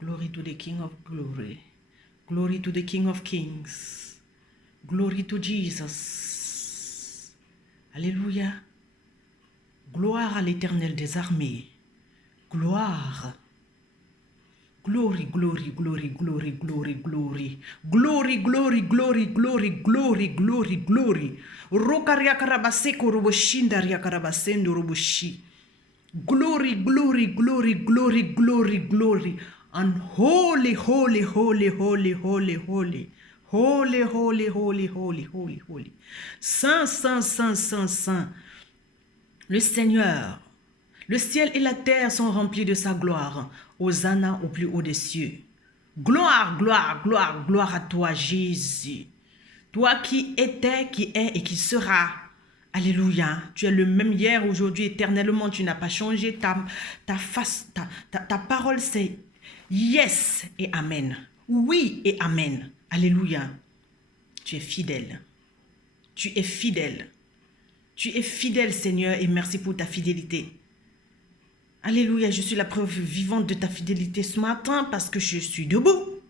Glory to the King of glory. Glory to the King of kings. Glory to Jesus. Alléluia. Gloire à l'Éternel des armées. Gloire. Glory, glory, glory, glory, glory, glory. Glory, glory, glory, glory, glory, glory, glory. Rokariakarabaseko roboshinda riakarabasendo roboshi. Glory, glory, glory, glory, glory, glory. And holy, holy, holy, holy, holy, holy. Holy, holy, holy, holy, holy, holy. Saint, saint, saint, saint, saint. Le Seigneur. Le ciel et la terre sont remplis de sa gloire. Hosanna au plus haut des cieux. Gloire, gloire, gloire, gloire à toi, Jésus. Toi qui étais, qui est et qui sera. Alléluia. Tu es le même hier, aujourd'hui, éternellement. Tu n'as pas changé. Ta parole, c'est yes et amen. Oui et amen. Alléluia. Tu es fidèle. Tu es fidèle. Tu es fidèle, Seigneur, et merci pour ta fidélité. Alléluia, je suis la preuve vivante de ta fidélité ce matin parce que je suis debout.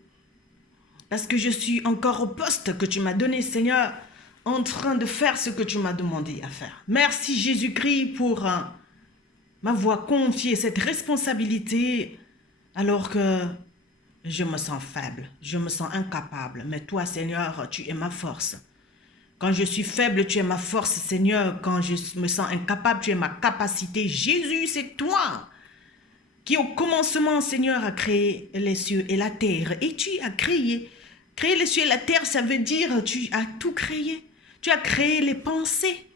Parce que je suis encore au poste que tu m'as donné, Seigneur, en train de faire ce que tu m'as demandé à faire. Merci Jésus-Christ pour m'avoir confié cette responsabilité alors que je me sens faible, je me sens incapable. Mais toi, Seigneur, tu es ma force. Quand je suis faible, tu es ma force, Seigneur. Quand je me sens incapable, tu es ma capacité. Jésus, c'est toi qui au commencement, Seigneur, a créé les cieux et la terre. Et tu as créé. Créer les cieux et la terre, ça veut dire tu as tout créé. Tu as créé les pensées.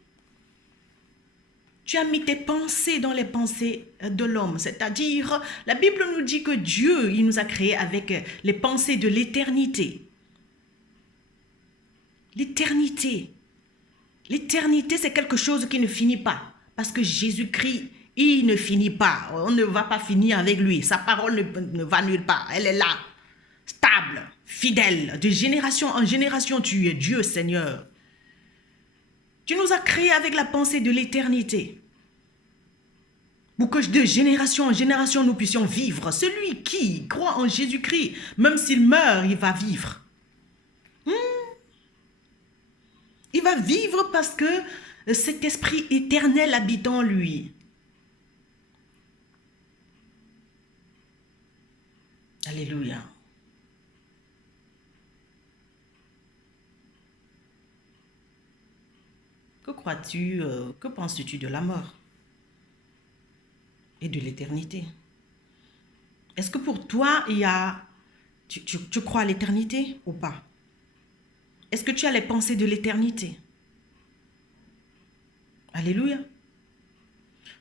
Tu as mis tes pensées dans les pensées de l'homme. C'est-à-dire, la Bible nous dit que Dieu, il nous a créés avec les pensées de l'éternité. L'éternité. L'éternité, c'est quelque chose qui ne finit pas. Parce que Jésus-Christ, il ne finit pas. On ne va pas finir avec lui. Sa parole ne va nulle part. Elle est là, stable, fidèle. De génération en génération, tu es Dieu, Seigneur. Tu nous as créés avec la pensée de l'éternité. Pour que de génération en génération, nous puissions vivre. Celui qui croit en Jésus-Christ, même s'il meurt, il va vivre. Il va vivre parce que cet esprit éternel habite en lui. Alléluia. Que crois-tu, que penses-tu de la mort et de l'éternité? Est-ce que pour toi, tu crois à l'éternité ou pas? Est-ce que tu as les pensées de l'éternité? Alléluia.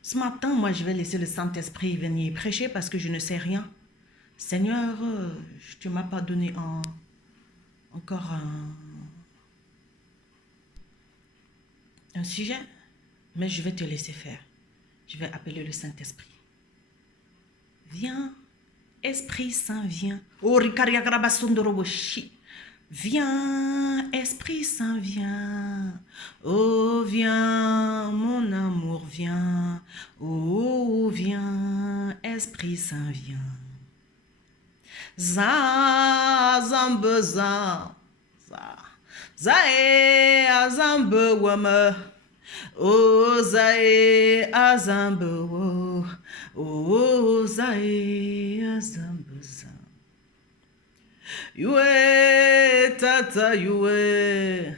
Ce matin, moi, je vais laisser le Saint-Esprit venir prêcher parce que je ne sais rien. Seigneur, tu ne m'as pas donné encore un sujet, mais je vais te laisser faire. Je vais appeler le Saint-Esprit. Viens, Esprit Saint, viens. Oh, viens, Esprit Saint, viens. Oh, viens, mon amour, viens. Oh, viens, Esprit Saint, viens. Zambe, za. Zae, azambe, wame. Oh, zae, azambe, wo. Oh, zae, azambe, za. Yue, tata, yue.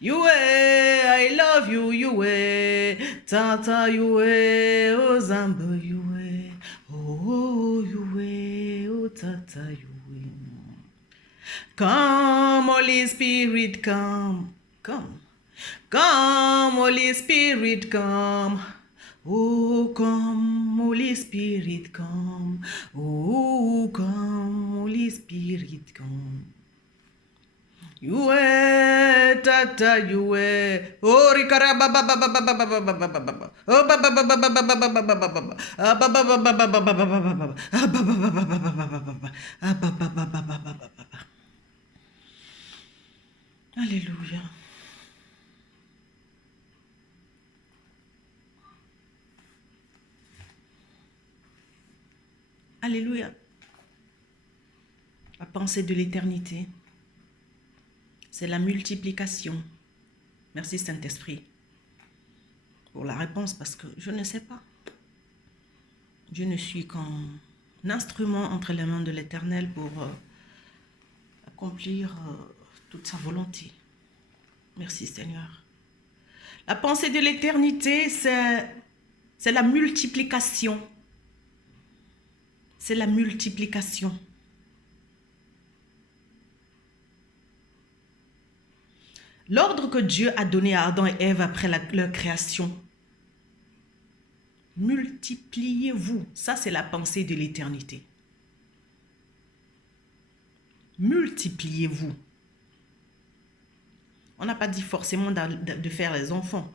Yue, I love you, yue. Tata, yue, oh, zambe, yue. Oh, yue, oh, tata, yue. Come, Holy Spirit, come, come. Come, Holy Spirit, come. Oh, come, Holy Spirit, come. Oh, come, Holy Spirit, come. You are tata, you are. Oh, rikara ba ba ba ba ba ba ba ba ba ba ba ba. Oh, ba ba ba ba ba ba ba ba ba ba ba ba. Ah, ba ba ba ba ba ba ba ba ba ba ba. Ah, ba ba ba ba ba ba ba ba ba. Ah, ba ba ba ba ba ba ba ba. Alléluia. Alléluia. La pensée de l'éternité, c'est la multiplication. Merci Saint-Esprit pour la réponse parce que je ne sais pas. Je ne suis qu'un instrument entre les mains de l'Éternel pour accomplir toute sa volonté. Merci Seigneur. La pensée de l'éternité, c'est la multiplication. C'est la multiplication. L'ordre que Dieu a donné à Adam et Ève après leur création. Multipliez-vous. Ça, c'est la pensée de l'éternité. Multipliez-vous. On n'a pas dit forcément de faire les enfants.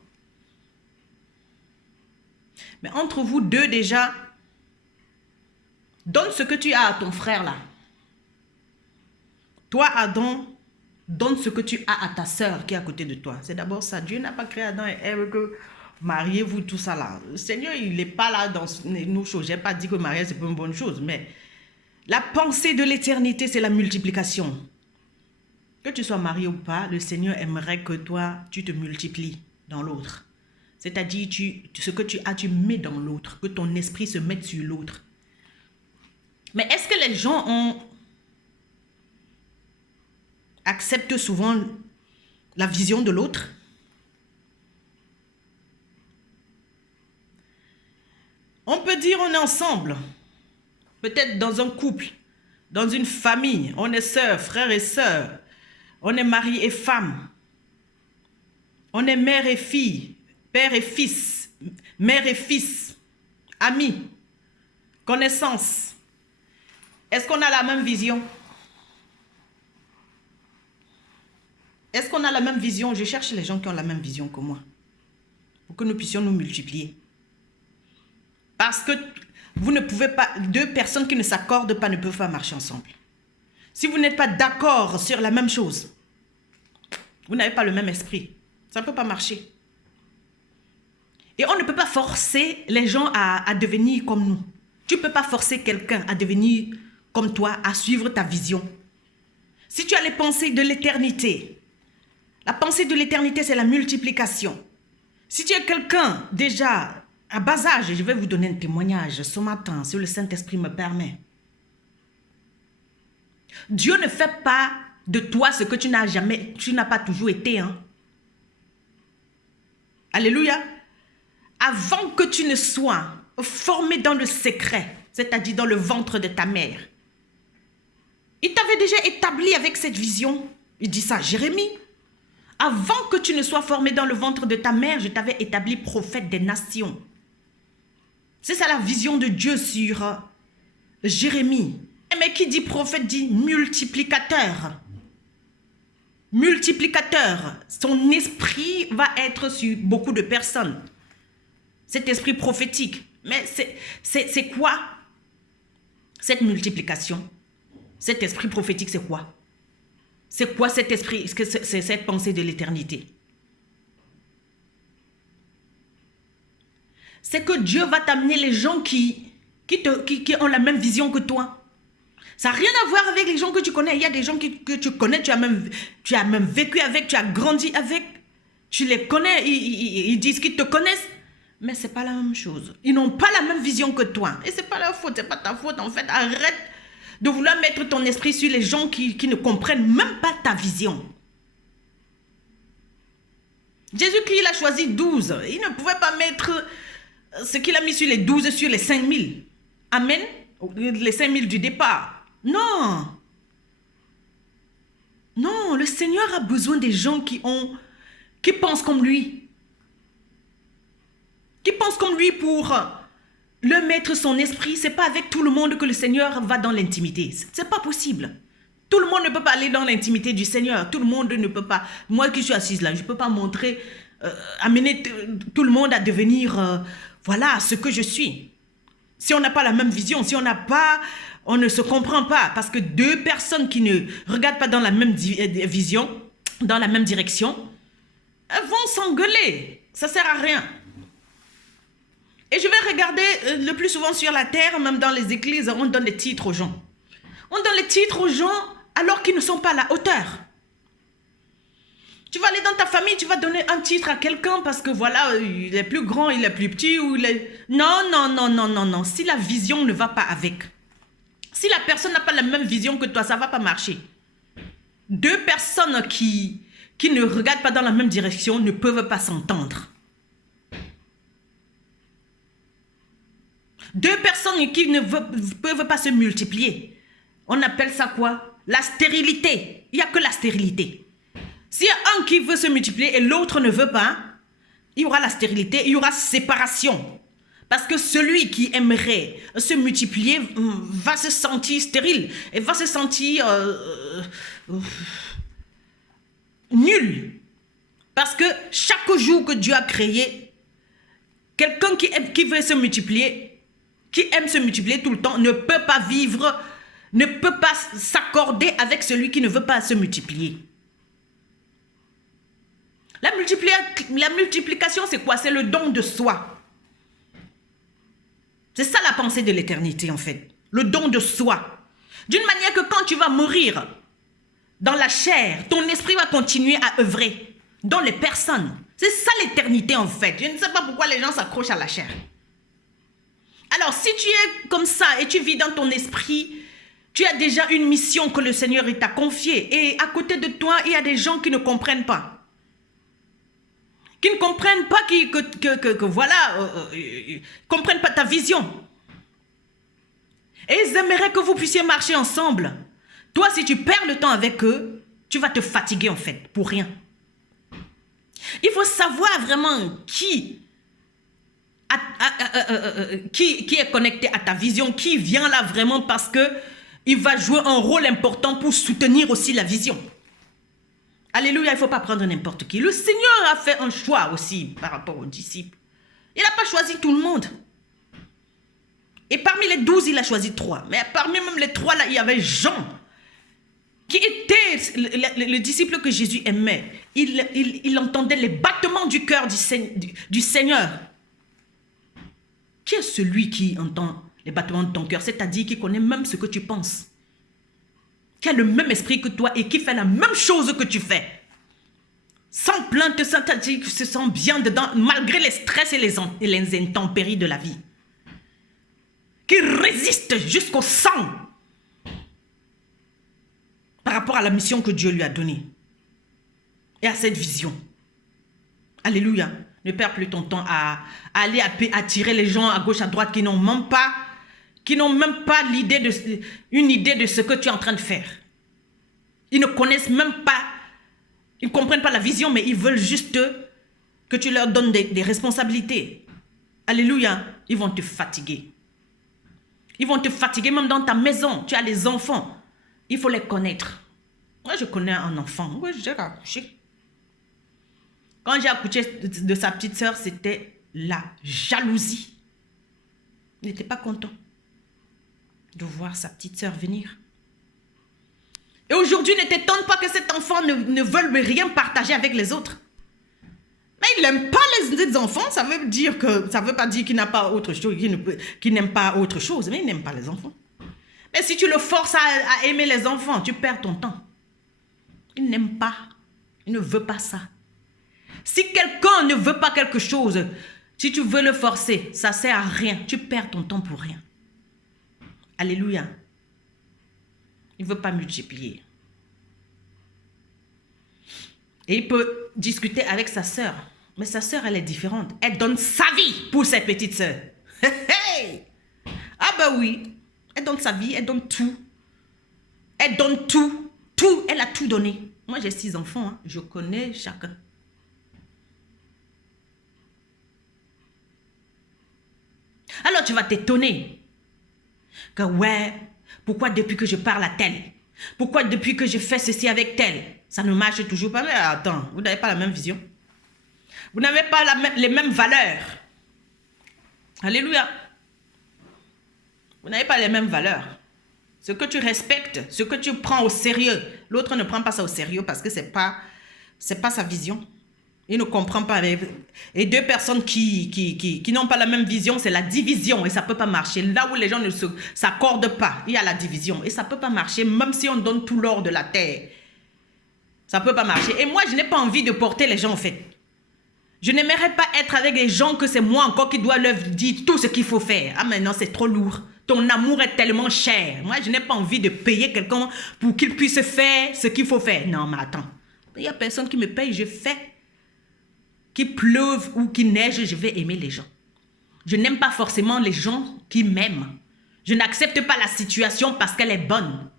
Mais entre vous deux déjà, donne ce que tu as à ton frère là. Toi, Adam, donne ce que tu as à ta sœur qui est à côté de toi. C'est d'abord ça. Dieu n'a pas créé Adam et Ève que mariez-vous, tout ça là. Le Seigneur, il n'est pas là dans nos choses. Je n'ai pas dit que le mariage, c'est pas une bonne chose, mais la pensée de l'éternité, c'est la multiplication. Que tu sois marié ou pas, le Seigneur aimerait que toi, tu te multiplies dans l'autre. C'est-à-dire, ce que tu as, tu mets dans l'autre, que ton esprit se mette sur l'autre. Mais est-ce que les gens acceptent souvent la vision de l'autre? On peut dire on est ensemble, peut-être dans un couple, dans une famille, on est sœurs, frères et sœurs, on est mari et femme, on est mère et fille, père et fils, mère et fils, amis, connaissances. Est-ce qu'on a la même vision? Est-ce qu'on a la même vision? Je cherche les gens qui ont la même vision que moi, pour que nous puissions nous multiplier. Parce que vous ne pouvez pas, deux personnes qui ne s'accordent pas ne peuvent pas marcher ensemble. Si vous n'êtes pas d'accord sur la même chose, vous n'avez pas le même esprit. Ça ne peut pas marcher. Et on ne peut pas forcer les gens à devenir comme nous. Tu ne peux pas forcer quelqu'un à devenir comme toi, à suivre ta vision. Si tu as les pensées de l'éternité, la pensée de l'éternité, c'est la multiplication. Si tu es quelqu'un déjà à bas âge, je vais vous donner un témoignage ce matin, si le Saint-Esprit me permet. Dieu ne fait pas de toi ce que tu n'as pas toujours été. Hein? Alléluia. Avant que tu ne sois formé dans le secret, c'est-à-dire dans le ventre de ta mère, il t'avait déjà établi avec cette vision. Il dit ça, Jérémie. Avant que tu ne sois formé dans le ventre de ta mère, je t'avais établi prophète des nations. C'est ça la vision de Dieu sur Jérémie. Mais qui dit prophète dit multiplicateur. Multiplicateur. Son esprit va être sur beaucoup de personnes. Cet esprit prophétique. Mais c'est quoi cette multiplication? Cet esprit prophétique, c'est quoi? C'est quoi cet esprit? C'est cette pensée de l'éternité? C'est que Dieu va t'amener les gens qui ont la même vision que toi. Ça n'a rien à voir avec les gens que tu connais. Il y a des gens que tu connais, tu as même vécu avec, tu as grandi avec. Tu les connais, ils disent qu'ils te connaissent. Mais ce n'est pas la même chose. Ils n'ont pas la même vision que toi. Et ce n'est pas leur faute, ce n'est pas ta faute. En fait, arrête de vouloir mettre ton esprit sur les gens qui ne comprennent même pas ta vision. Jésus-Christ, il a choisi 12. Il ne pouvait pas mettre ce qu'il a mis sur les 12 sur les 5000. Amen. Les 5000 du départ. Non. Non, le Seigneur a besoin des gens qui pensent comme lui. Qui pensent comme lui pour leur mettre son esprit. Ce n'est pas avec tout le monde que le Seigneur va dans l'intimité. Ce n'est pas possible. Tout le monde ne peut pas aller dans l'intimité du Seigneur. Tout le monde ne peut pas. Moi qui suis assise là, je ne peux pas montrer, amener tout le monde à devenir, voilà, ce que je suis. Si on n'a pas la même vision, si on ne se comprend pas. Parce que deux personnes qui ne regardent pas dans la même vision, dans la même direction, elles vont s'engueuler. Ça ne sert à rien. Et je vais regarder le plus souvent sur la terre, même dans les églises, on donne des titres aux gens. On donne les titres aux gens alors qu'ils ne sont pas à la hauteur. Tu vas aller dans ta famille, tu vas donner un titre à quelqu'un parce que voilà, il est plus grand, il est plus petit ou il est... Non, non, non, non, non, non. Si la vision ne va pas avec, si la personne n'a pas la même vision que toi, ça ne va pas marcher. Deux personnes qui ne regardent pas dans la même direction ne peuvent pas s'entendre. Deux personnes qui ne peuvent pas se multiplier. On appelle ça quoi? La stérilité. Il n'y a que la stérilité. S'il y a un qui veut se multiplier et l'autre ne veut pas, il y aura la stérilité, il y aura séparation. Parce que celui qui aimerait se multiplier va se sentir stérile et va se sentir nul. Parce que chaque jour que Dieu a créé, quelqu'un qui veut se multiplier, qui aime se multiplier tout le temps, ne peut pas vivre, ne peut pas s'accorder avec celui qui ne veut pas se multiplier. La multiplication, c'est quoi? C'est le don de soi. C'est ça la pensée de l'éternité, en fait. Le don de soi. D'une manière que quand tu vas mourir dans la chair, ton esprit va continuer à œuvrer dans les personnes. C'est ça l'éternité, en fait. Je ne sais pas pourquoi les gens s'accrochent à la chair. Alors, si tu es comme ça et tu vis dans ton esprit, tu as déjà une mission que le Seigneur t'a confiée. Et à côté de toi, il y a des gens qui ne comprennent pas. Qui ne comprennent pas, comprennent pas ta vision. Et ils aimeraient que vous puissiez marcher ensemble. Toi, si tu perds le temps avec eux, tu vas te fatiguer en fait, pour rien. Il faut savoir vraiment qui est connecté à ta vision, qui vient là vraiment parce que il va jouer un rôle important pour soutenir aussi la vision. Alléluia, il ne faut pas prendre n'importe qui. Le Seigneur a fait un choix aussi par rapport aux disciples. Il n'a pas choisi tout le monde. Et parmi les 12, il a choisi 3. Mais parmi même les 3, là, il y avait Jean, qui était le disciple que Jésus aimait. Il entendait les battements du cœur du Seigneur. Qui est celui qui entend les battements de ton cœur? C'est-à-dire qui connaît même ce que tu penses. Qui a le même esprit que toi et qui fait la même chose que tu fais. Sans plainte, c'est-à-dire que se sent bien dedans, malgré les stress et les intempéries de la vie. Qui résiste jusqu'au sang par rapport à la mission que Dieu lui a donnée. Et à cette vision. Alléluia. Ne perds plus ton temps à aller attirer les gens à gauche, à droite qui n'ont même pas une idée de ce que tu es en train de faire. Ils ne connaissent même pas, ils ne comprennent pas la vision, mais ils veulent juste que tu leur donnes des responsabilités. Alléluia, ils vont te fatiguer. Ils vont te fatiguer même dans ta maison. Tu as les enfants, il faut les connaître. Moi, je connais un enfant, oui, j'ai accouché. Quand j'ai accouché de sa petite sœur, c'était la jalousie. Il n'était pas content de voir sa petite sœur venir. Et aujourd'hui, ne t'étonne pas que cet enfant ne veuille rien partager avec les autres. Mais il n'aime pas les enfants, ça veut pas dire qu'il n'a pas autre chose, qu'il n'aime pas autre chose, mais il n'aime pas les enfants. Mais si tu le forces à aimer les enfants, tu perds ton temps. Il n'aime pas, il ne veut pas ça. Si quelqu'un ne veut pas quelque chose, si tu veux le forcer, ça ne sert à rien, tu perds ton temps pour rien. Alléluia. Il ne veut pas multiplier. Et il peut discuter avec sa sœur. Mais sa sœur, elle est différente. Elle donne sa vie pour ses petites sœurs. Hey! Ah ben oui. Elle donne sa vie, elle donne tout. Elle donne tout. Tout. Elle a tout donné. Moi, j'ai 6 enfants. Hein. Je connais chacun. Alors, tu vas t'étonner. Que ouais, pourquoi depuis que je parle à tel? Pourquoi depuis que je fais ceci avec tel? Ça ne marche toujours pas. Mais attends, vous n'avez pas la même vision. Vous n'avez pas les mêmes valeurs. Alléluia. Vous n'avez pas les mêmes valeurs. Ce que tu respectes, ce que tu prends au sérieux, l'autre ne prend pas ça au sérieux parce que c'est pas sa vision. Il ne comprend pas. Et deux personnes qui n'ont pas la même vision, c'est la division et ça ne peut pas marcher. Là où les gens ne s'accordent pas, il y a la division et ça ne peut pas marcher, même si on donne tout l'or de la terre. Ça ne peut pas marcher. Et moi, je n'ai pas envie de porter les gens en fait. Je n'aimerais pas être avec des gens que c'est moi encore qui dois leur dire tout ce qu'il faut faire. Ah mais non, c'est trop lourd. Ton amour est tellement cher. Moi, je n'ai pas envie de payer quelqu'un pour qu'il puisse faire ce qu'il faut faire. Non, mais attends. Il n'y a personne qui me paye, je fais. Qu'il pleuve ou qu'il neige, je vais aimer les gens. Je n'aime pas forcément les gens qui m'aiment. Je n'accepte pas la situation parce qu'elle est bonne.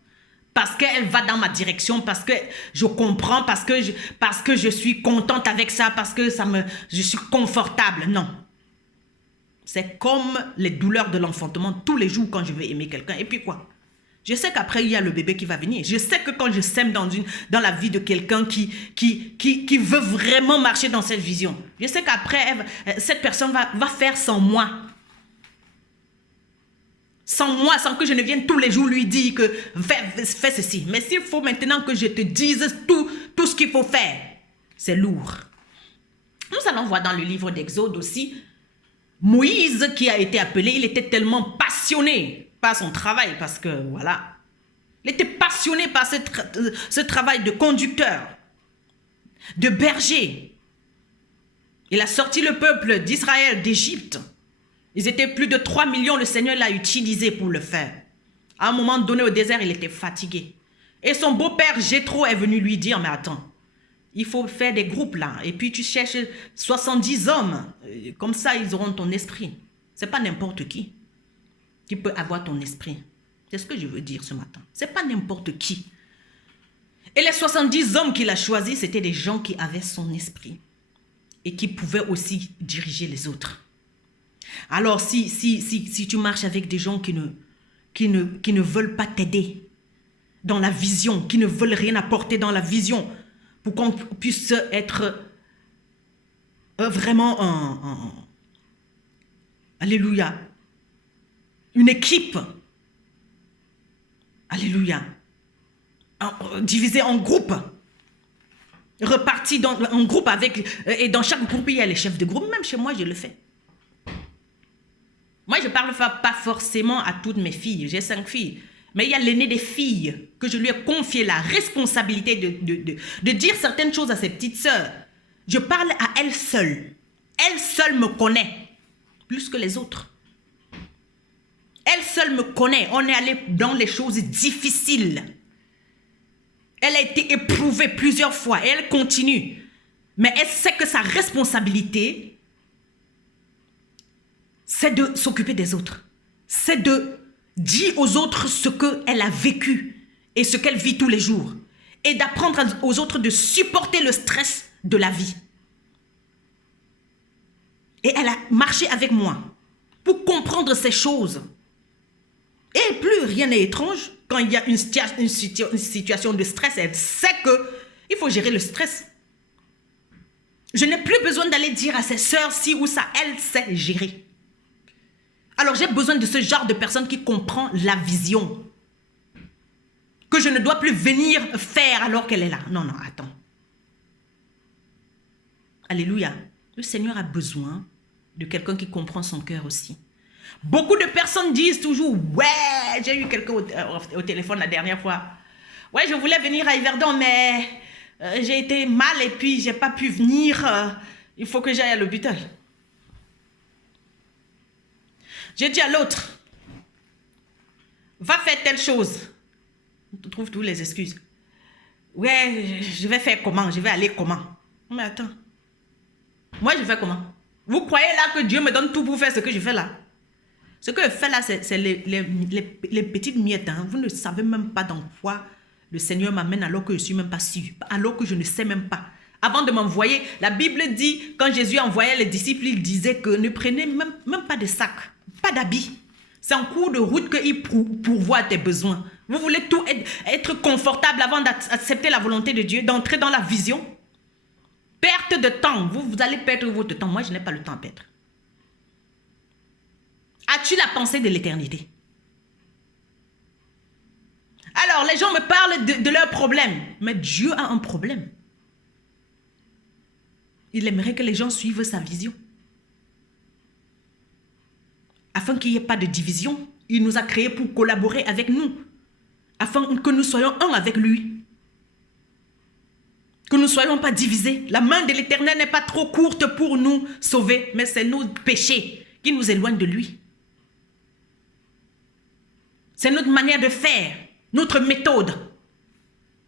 Parce qu'elle va dans ma direction, parce que je comprends, parce que je suis contente avec ça, parce que je suis confortable. Non. C'est comme les douleurs de l'enfantement tous les jours quand je veux aimer quelqu'un. Et puis quoi? Je sais qu'après, il y a le bébé qui va venir. Je sais que quand je sème dans la vie de quelqu'un qui veut vraiment marcher dans cette vision, je sais qu'après, cette personne va faire sans moi. Sans moi, sans que je ne vienne tous les jours lui dire que fais ceci. Mais s'il faut maintenant que je te dise tout ce qu'il faut faire, c'est lourd. Nous allons voir dans le livre d'Exode aussi, Moïse qui a été appelé, il était tellement passionné par son travail parce que voilà, il était passionné par ce travail de conducteur, de berger. Il a sorti le peuple d'Israël d'Égypte. Ils étaient plus de 3 millions, le Seigneur l'a utilisé pour le faire. À un moment donné au désert, il était fatigué. Et son beau-père Jéthro est venu lui dire, mais attends, il faut faire des groupes là. Et puis tu cherches 70 hommes. Comme ça, ils auront ton esprit. Ce n'est pas n'importe qui peut avoir ton esprit. C'est ce que je veux dire ce matin. Ce n'est pas n'importe qui. Et les 70 hommes qu'il a choisis, c'était des gens qui avaient son esprit. Et qui pouvaient aussi diriger les autres. Alors, si tu marches avec des gens qui ne veulent pas t'aider dans la vision, qui ne veulent rien apporter dans la vision, pour qu'on puisse être vraiment alléluia, une équipe, alléluia, divisée en groupes, repartis en groupe et dans chaque groupe, il y a les chefs de groupe, même chez moi, je le fais. Moi, je ne parle pas forcément à toutes mes filles. J'ai 5 filles. Mais il y a l'aînée des filles que je lui ai confié la responsabilité de dire certaines choses à ses petites sœurs. Je parle à elle seule. Elle seule me connaît plus que les autres. Elle seule me connaît. On est allé dans les choses difficiles. Elle a été éprouvée plusieurs fois et elle continue. Mais elle sait que sa responsabilité, c'est de s'occuper des autres. C'est de dire aux autres ce qu'elle a vécu et ce qu'elle vit tous les jours. Et d'apprendre aux autres de supporter le stress de la vie. Et elle a marché avec moi pour comprendre ces choses. Et plus rien n'est étrange, quand il y a une situation de stress, elle sait qu'il faut gérer le stress. Je n'ai plus besoin d'aller dire à ses sœurs ci ou ça, elle sait gérer. Alors j'ai besoin de ce genre de personne qui comprend la vision. Que je ne dois plus venir faire alors qu'elle est là. Non, attends. Alléluia. Le Seigneur a besoin de quelqu'un qui comprend son cœur aussi. Beaucoup de personnes disent toujours, ouais, j'ai eu quelqu'un au téléphone la dernière fois. Ouais, je voulais venir à Yverdon, mais j'ai été mal et puis j'ai pas pu venir. Il faut que j'aille à l'hôpital. J'ai dit à l'autre, va faire telle chose. On trouve toutes les excuses. Ouais, je vais faire comment? Je vais aller comment? Mais attends. Moi, je fais comment? Vous croyez là que Dieu me donne tout pour faire ce que je fais là? Ce que je fais là, c'est les petites miettes. Hein. Vous ne savez même pas dans quoi le Seigneur m'amène alors que je ne suis même pas sûr. Alors que je ne sais même pas. Avant de m'envoyer, la Bible dit, quand Jésus envoyait les disciples, il disait que ne prenez même pas de sac. Pas d'habits. C'est en cours de route qu'il pourvoit tes besoins. Vous voulez tout être confortable avant d'accepter la volonté de Dieu, d'entrer dans la vision. Perte de temps. Vous allez perdre votre temps. Moi, je n'ai pas le temps à perdre. As-tu la pensée de l'éternité? Alors, les gens me parlent de leurs problèmes. Mais Dieu a un problème. Il aimerait que les gens suivent sa vision. Afin qu'il n'y ait pas de division, il nous a créés pour collaborer avec nous. Afin que nous soyons un avec lui. Que nous ne soyons pas divisés. La main de l'Éternel n'est pas trop courte pour nous sauver, mais c'est nos péchés qui nous éloignent de lui. C'est notre manière de faire, notre méthode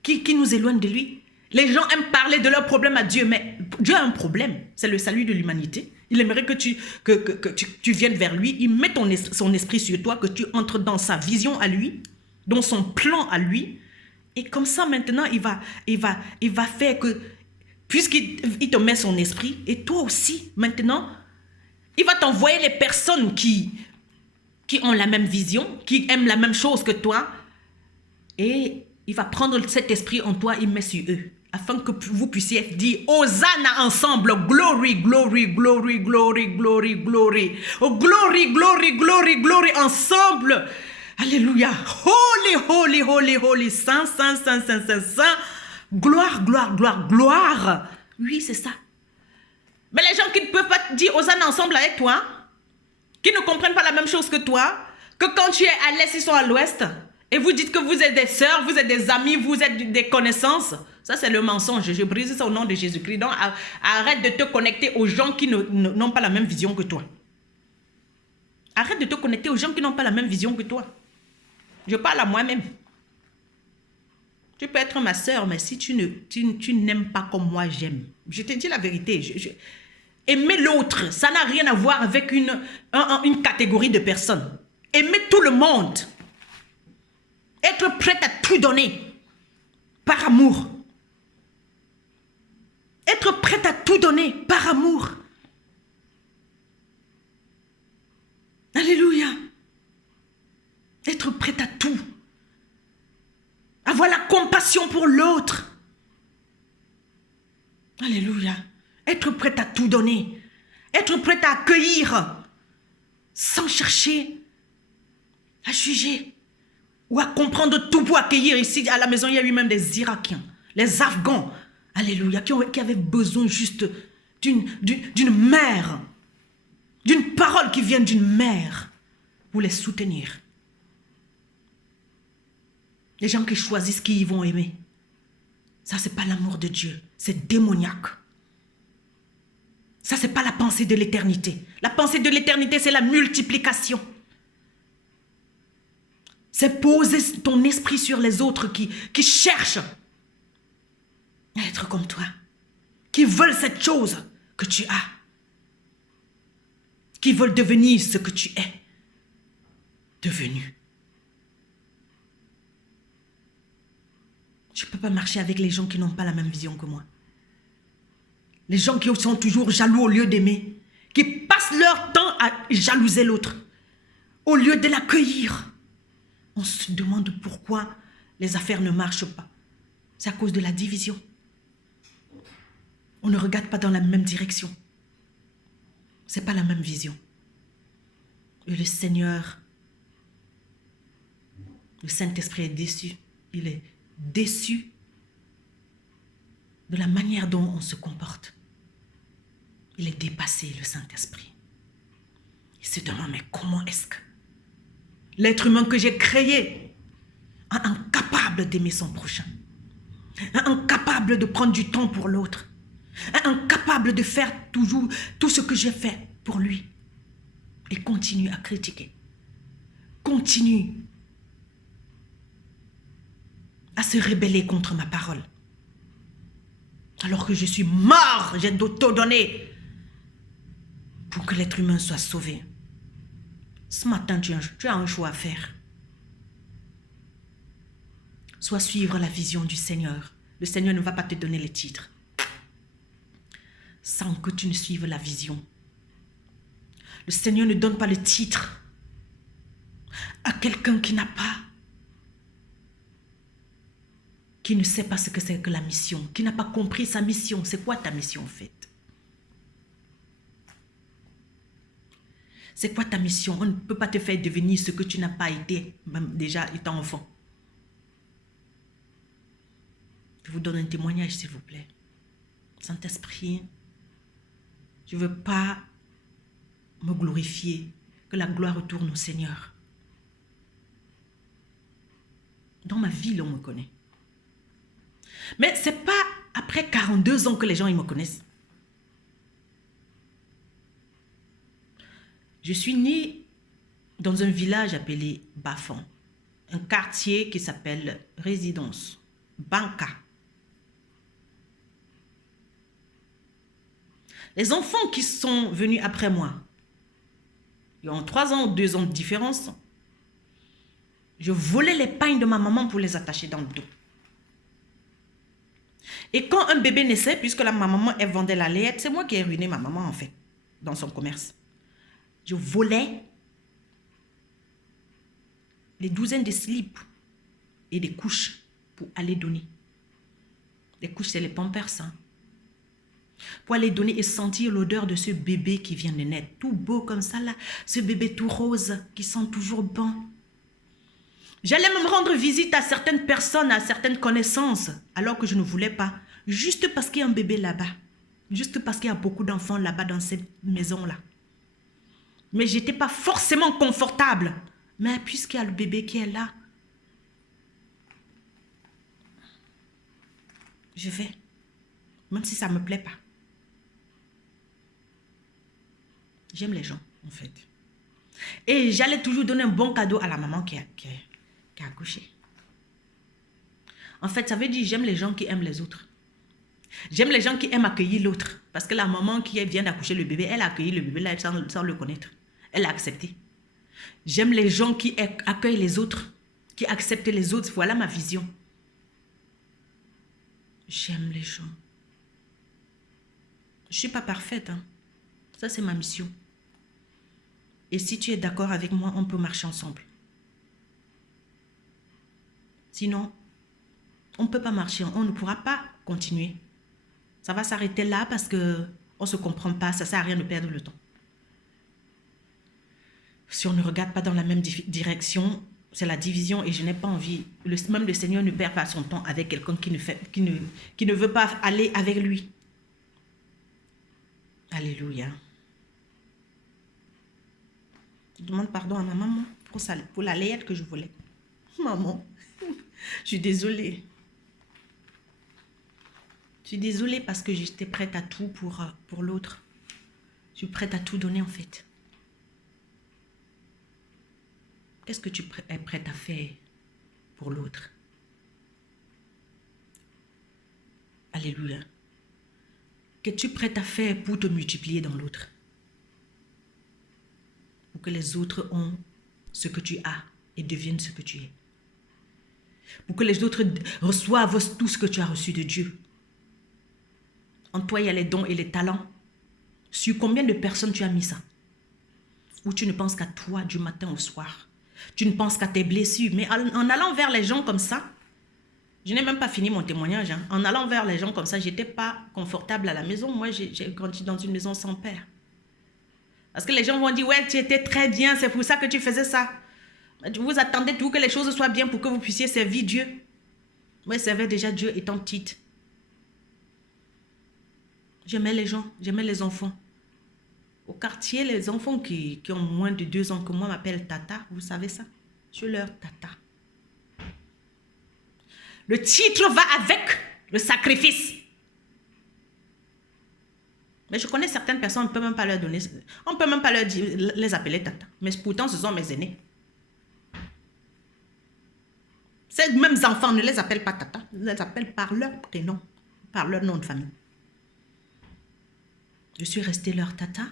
qui nous éloigne de lui. Les gens aiment parler de leurs problèmes à Dieu, mais Dieu a un problème, c'est le salut de l'humanité. Il aimerait que tu viennes vers lui, il met son esprit sur toi, que tu entres dans sa vision à lui, dans son plan à lui. Et comme ça, maintenant, il va faire que, puisqu'il te met son esprit, et toi aussi, maintenant, il va t'envoyer les personnes qui ont la même vision, qui aiment la même chose que toi, et il va prendre cet esprit en toi, il met sur eux, afin que vous puissiez dire Hosanna ensemble, glory, glory, glory, glory, glory, glory, oh, glory, glory, glory, glory, ensemble. Alléluia. Holy, holy, holy, holy, saint, saint, saint, saint, saint, saint, gloire, gloire, gloire, gloire. Oui, c'est ça. Mais les gens qui ne peuvent pas dire Hosanna ensemble avec toi, qui ne comprennent pas la même chose que toi, que quand tu es à l'est, ils sont à l'ouest, et vous dites que vous êtes des sœurs, vous êtes des amis, vous êtes des connaissances, ça c'est le mensonge. Je brise ça au nom de Jésus-Christ. Donc arrête de te connecter aux gens qui n'ont pas la même vision que toi. Arrête de te connecter aux gens qui n'ont pas la même vision que toi. Je parle à moi-même. Tu peux être ma sœur, mais si tu n'aimes pas comme moi j'aime, je te dis la vérité. Aimer l'autre, ça n'a rien à voir avec une catégorie de personnes. Aimer tout le monde. Être prête à tout donner par amour. Être prête à tout donner par amour. Alléluia. Être prête à tout. Avoir la compassion pour l'autre. Alléluia. Être prête à tout donner. Être prête à accueillir sans chercher à juger ou à comprendre tout pour accueillir. Ici à la maison, il y a eu même des Irakiens, les Afghans, alléluia, qui avaient besoin juste d'une mère, d'une parole qui vient d'une mère pour les soutenir. Les gens qui choisissent qui ils vont aimer. Ça, c'est pas l'amour de Dieu. C'est démoniaque. Ça, c'est pas la pensée de l'éternité. La pensée de l'éternité, c'est la multiplication. C'est poser ton esprit sur les autres qui cherchent à être comme toi. Qui veulent cette chose que tu as. Qui veulent devenir ce que tu es devenu. Je ne peux pas marcher avec les gens qui n'ont pas la même vision que moi. Les gens qui sont toujours jaloux au lieu d'aimer. Qui passent leur temps à jalouser l'autre. Au lieu de l'accueillir. On se demande pourquoi les affaires ne marchent pas. C'est à cause de la division. On ne regarde pas dans la même direction. Ce n'est pas la même vision. Et le Seigneur, le Saint-Esprit est déçu. Il est déçu de la manière dont on se comporte. Il est dépassé, le Saint-Esprit. Il se demande, mais comment est-ce que l'être humain que j'ai créé est incapable d'aimer son prochain, est incapable de prendre du temps pour l'autre, est incapable de faire toujours tout ce que j'ai fait pour lui et continue à critiquer, continue à se rebeller contre ma parole. Alors que je suis mort, j'ai tout donné pour que l'être humain soit sauvé. Ce matin, tu as un choix à faire. Soit suivre la vision du Seigneur. Le Seigneur ne va pas te donner les titres sans que tu ne suives la vision. Le Seigneur ne donne pas le titre à quelqu'un qui n'a pas, qui ne sait pas ce que c'est que la mission, qui n'a pas compris sa mission. C'est quoi ta mission en fait? C'est quoi ta mission? On ne peut pas te faire devenir ce que tu n'as pas été, même déjà étant enfant. Je vous donne un témoignage, s'il vous plaît. Saint-Esprit Je ne veux pas me glorifier. Que la gloire retourne au Seigneur. Dans ma ville, on me connaît. Mais ce n'est pas après 42 ans que les gens ils me connaissent. Je suis née dans un village appelé Bafan, un quartier qui s'appelle Résidence, Banca. Les enfants qui sont venus après moi, ils ont 3 ans ou 2 ans de différence, je volais les pagnes de ma maman pour les attacher dans le dos. Et quand un bébé naissait, puisque ma maman elle vendait la laite, c'est moi qui ai ruiné ma maman en fait, dans son commerce. Je volais les douzaines de slips et des couches pour aller donner. Les couches, c'est les pampers. Hein. Pour aller donner et sentir l'odeur de ce bébé qui vient de naître. Tout beau comme ça là, ce bébé tout rose qui sent toujours bon. J'allais même rendre visite à certaines personnes, à certaines connaissances, alors que je ne voulais pas. Juste parce qu'il y a un bébé là-bas. Juste parce qu'il y a beaucoup d'enfants là-bas dans cette maison-là. Mais je n'étais pas forcément confortable. Mais puisqu'il y a le bébé qui est là, je vais. Même si ça ne me plaît pas. J'aime les gens, en fait. Et j'allais toujours donner un bon cadeau à la maman qui a accouché. En fait, ça veut dire j'aime les gens qui aiment les autres. J'aime les gens qui aiment accueillir l'autre. Parce que la maman qui vient d'accoucher le bébé, elle a accueilli le bébé là sans le connaître. Elle a accepté. J'aime les gens qui accueillent les autres, qui acceptent les autres. Voilà ma vision. J'aime les gens. Je ne suis pas parfaite. Hein. Ça, c'est ma mission. Et si tu es d'accord avec moi, on peut marcher ensemble. Sinon, on ne peut pas marcher. On ne pourra pas continuer. Ça va s'arrêter là parce qu'on ne se comprend pas. Ça ne sert à rien de perdre le temps. Si on ne regarde pas dans la même direction, c'est la division et je n'ai pas envie. Même le Seigneur ne perd pas son temps avec quelqu'un qui ne veut pas aller avec lui. Alléluia. Je demande pardon à ma maman pour la layette que je voulais. Maman, je suis désolée. Je suis désolée parce que j'étais prête à tout pour l'autre. Je suis prête à tout donner en fait. Qu'est-ce que tu es prête à faire pour l'autre? Alléluia. Qu'es-tu prête à faire pour te multiplier dans l'autre? Pour que les autres ont ce que tu as et deviennent ce que tu es. Pour que les autres reçoivent tout ce que tu as reçu de Dieu. En toi, il y a les dons et les talents. Sur combien de personnes tu as mis ça? Ou tu ne penses qu'à toi du matin au soir? Tu ne penses qu'à tes blessures. Mais en allant vers les gens comme ça, je n'ai même pas fini mon témoignage. Hein. En allant vers les gens comme ça, je n'étais pas confortable à la maison. Moi, j'ai grandi dans une maison sans père. Parce que les gens vont dire, ouais, tu étais très bien, c'est pour ça que tu faisais ça. Vous attendez tout que les choses soient bien pour que vous puissiez servir Dieu. Moi, je servais déjà Dieu étant petite. J'aimais les gens, j'aimais les enfants. Au quartier, les enfants qui ont moins de 2 ans que moi m'appellent Tata. Vous savez ça? Je suis leur Tata. Le titre va avec le sacrifice. Mais je connais certaines personnes, on ne peut même pas leur donner, on ne peut même pas leur dire, les appeler Tata. Mais pourtant, ce sont mes aînés. Ces mêmes enfants ne les appellent pas Tata, ils les appellent par leur prénom, par leur nom de famille. Je suis restée leur Tata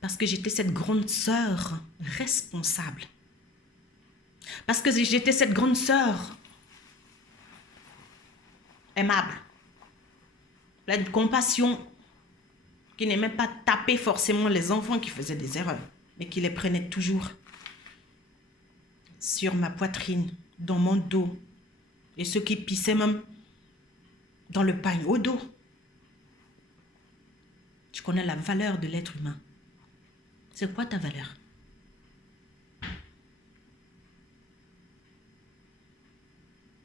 parce que j'étais cette grande sœur responsable. Parce que j'étais cette grande sœur aimable, pleine de compassion, qui n'aimait pas taper forcément les enfants qui faisaient des erreurs, mais qui les prenait toujours sur ma poitrine, dans mon dos, et ceux qui pissaient même dans le pagne, au dos. Je connais la valeur de l'être humain. C'est quoi ta valeur?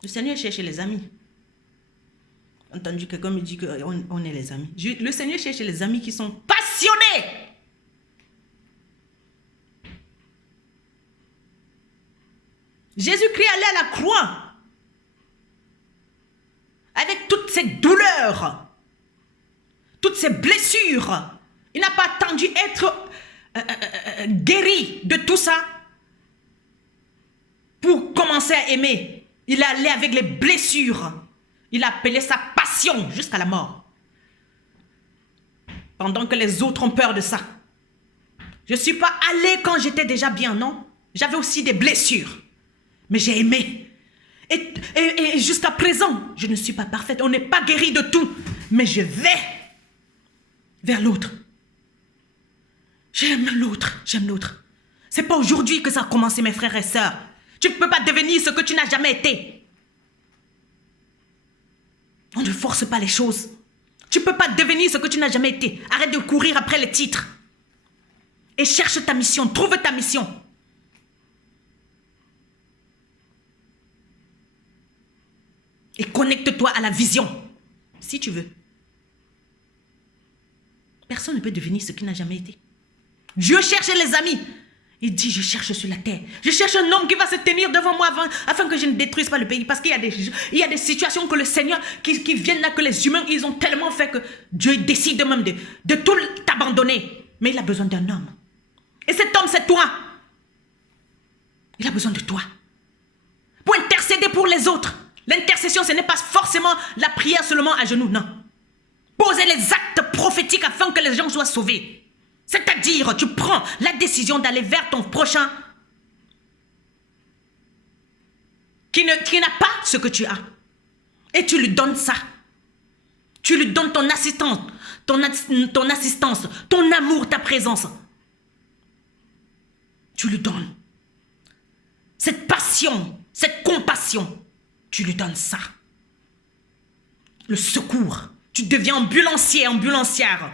Le Seigneur cherche les amis. entendu quelqu'un me dire qu'on est les amis. Le Seigneur cherche les amis qui sont passionnés. Jésus-Christ allait à la croix avec toutes ses douleurs, toutes ses blessures. Il n'a pas attendu être guéri de tout ça pour commencer à aimer. Il est allé avec les blessures. Il a appelé sa passion jusqu'à la mort. Pendant que les autres ont peur de ça. Je ne suis pas allé quand j'étais déjà bien, non. J'avais aussi des blessures. Mais j'ai aimé. Et jusqu'à présent, je ne suis pas parfaite. On n'est pas guéri de tout. Mais je vais vers l'autre. J'aime l'autre. J'aime l'autre. Ce n'est pas aujourd'hui que ça a commencé, mes frères et sœurs. Tu ne peux pas devenir ce que tu n'as jamais été. On ne force pas les choses. Tu ne peux pas devenir ce que tu n'as jamais été. Arrête de courir après les titres. Et cherche ta mission. Trouve ta mission. Et connecte-toi à la vision. Si tu veux. Personne ne peut devenir ce qu'il n'a jamais été. Dieu cherche les amis. Il dit, je cherche sur la terre. Je cherche un homme qui va se tenir devant moi afin que je ne détruise pas le pays. Parce qu'il y a des situations que le Seigneur, qui viennent là, que les humains, ils ont tellement fait que Dieu décide même de tout t'abandonner. Mais il a besoin d'un homme. Et cet homme, c'est toi. Il a besoin de toi. Pour intercéder pour les autres. L'intercession, ce n'est pas forcément la prière seulement à genoux, non. Poser les actes prophétiques afin que les gens soient sauvés. C'est-à-dire, tu prends la décision d'aller vers ton prochain qui n'a pas ce que tu as. Et tu lui donnes ça. Tu lui donnes ton assistance, ton assistance, ton amour, ta présence. Tu lui donnes. Cette passion, cette compassion, tu lui donnes ça. Le secours. Tu deviens ambulancier, ambulancière.